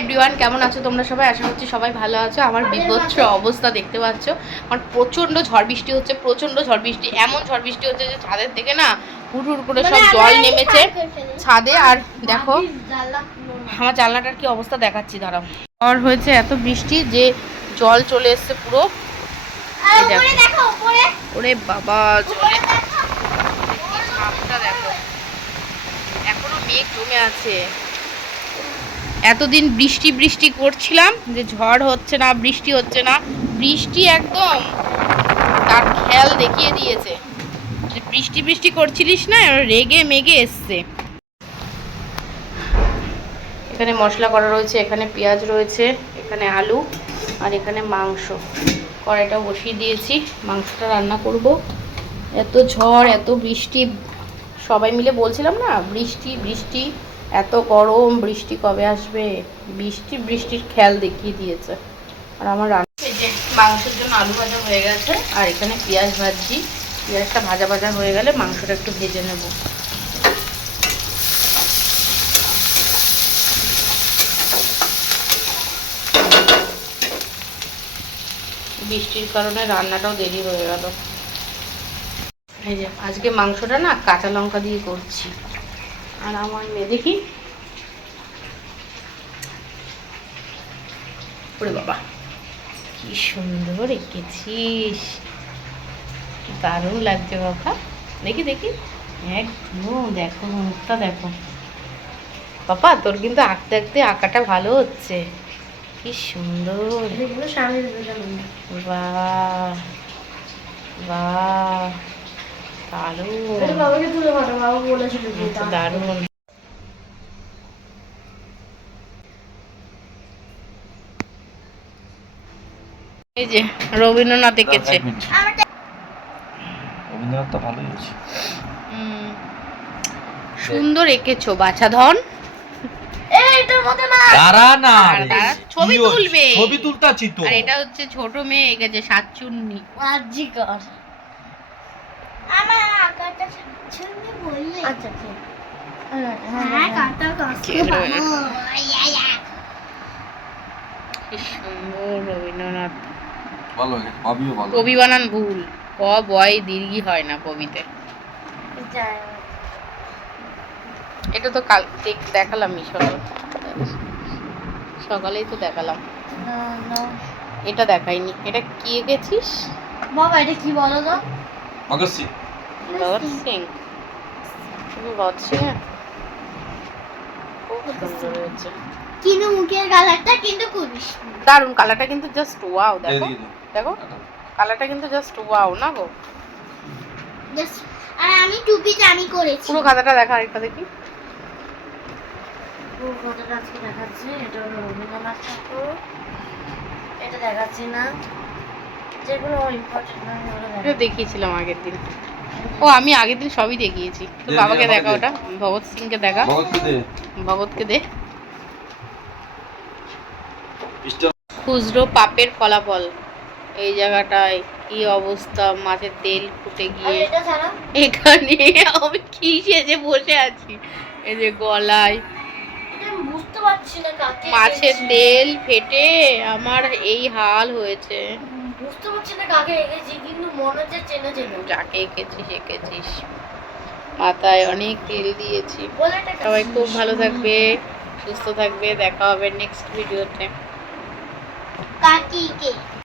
Everyone, কেমন আছো তোমরা সবাই? আশা করছি সবাই ভালো আছো। আমার বিভৎস অবস্থা দেখতে পাচ্ছ। আমার প্রচণ্ড ঝড় বৃষ্টি হচ্ছে, প্রচণ্ড ঝড় বৃষ্টি, এমন ঝড় বৃষ্টি হচ্ছে যে ছাদের থেকে না হুট হুট করে সব জল নেমেছে ছাদে। আর দেখো আমার জানলাটার কি অবস্থা দেখাচ্ছি, দাঁড়াও। ঝড় হয়েছে, এত বৃষ্টি যে জল চলে এসছে পুরো। ওরে বাবা, জলে দেখো এখনো মেঘ জমে আছে। এতদিন বৃষ্টি বৃষ্টি করছিলাম যে ঝড় হচ্ছে না, বৃষ্টি হচ্ছে না, বৃষ্টি একদম তার খেয়াল দেখিয়ে দিয়েছে যে বৃষ্টি বৃষ্টি করছিলিস না, রেগে মেগে এসছে। এখানে মশলা করা রয়েছে, এখানে পেঁয়াজ রয়েছে, এখানে আলু, আর এখানে মাংস। কড়াইটা বসিয়ে দিয়েছি, মাংসটা রান্না করব। এত ঝড়, এত বৃষ্টি, সবাই মিলে বলছিলাম না বৃষ্টি বৃষ্টি, এত গরম, বৃষ্টি কবে আসবে। বৃষ্টির খেয়াল দেখিয়ে দিয়েছে। আর আমার এই যে মাংসের জন্য আলু ভাজা হয়ে গেছে, আর এখানে পেঁয়াজ ভাজছি। পেঁয়াজটা ভাজা ভাজা হয়ে গেলে মাংসটা একটু ভেজে নেব। বৃষ্টির কারণে রান্নাটাও দেরি হয়ে গেল। এই যে আজকে মাংসটা না কাঁচা লঙ্কা দিয়ে করছি। আর আমার মেয়ে দেখি, ওরে বাবা কি সুন্দর এঁকেছিস, দারুণ লাগছে বাবা। দেখি দেখি, একদম দেখো মুখটা দেখো বাবা, তোর কিন্তু আঁকতে আঁকতে আঁকাটা ভালো হচ্ছে, কি সুন্দর। বাহ বাহ, দারুণ দারুণ। এই যে রবীন্দ্রনাথ এঁকেছে। রবীন্দ্রনাথ তো ভালোই আছে। সুন্দর এঁকেছো বাছাধন। ছবি তুলবে, ছবি তুলতাছি তো। আর এটা হচ্ছে ছোট মেয়ে এঁকেছে সাতচুন্নি। আমার আঁকাটা সাতচুন্নি বললে আচ্ছা ঠিক। হ্যাঁ কাটা কষ্ট বাবা। কি সুন্দর রবীন্দ্রনাথ। ভালো লাগে, কবিও ভালো। কবি বানান ভুল, ক বয় দীর্ঘি হয় না কবিতে। এটা তো কাল দেখালাম, সকালেই তো দেখালাম। এটা দেখাইনি। এটা কি এঁকেছিস বাবা? এটা কি বলো তো? ভগৎ সিং। ভগৎ সিং, ভগৎ সিং খুব সুন্দর হয়েছে। কিন্তু মুখের কালারটা কিন্তু খুবই দারুণ, কালারটা কিন্তু জাস্ট ওয়াও। দেখো দেখো কালারটা কিন্তু জাস্ট ওয়াও না গো। আর আমি টুপিটা আমি করেছি। পুরো খাতাটা দেখা, আরেকটা দেখি। পুরো খাতাটা আজকে দেখাচ্ছি। এটা হলো রবীন্দ্রনাথ ঠাকুর। এটা দেখাচ্ছি না, যেগুলো ইম্পর্টেন্ট না ওগুলো এটা দেখিয়েছিলাম আগের দিন। ও আমি আগের দিন সবই দেখিয়েছি। তো বাবাকে দেখা, ওটা ভগৎ সিংকে দেখা। ভগৎকে দে। খুচরো পাপের ফলাফল। এই জায়গাটায় কি অবস্থা, মাছের তেল ফুটে গিয়ে এখানে আমি কি সেজে বসে আছি। এই যে গলায় বুঝতে পারছি না কাকে মাছের তেল ফেটে আমার এই হাল হয়েছে। বুঝতে পারছি না কাকে এঁকেছি, কিন্তু মনে হচ্ছে চেনা চেনা। যাকে এঁকেছিস মাথায় অনেক তেল দিয়েছি। সবাই খুব ভালো থাকবে, সুস্থ থাকবে। দেখা হবে নেক্সট ভিডিওতে। কাকিকে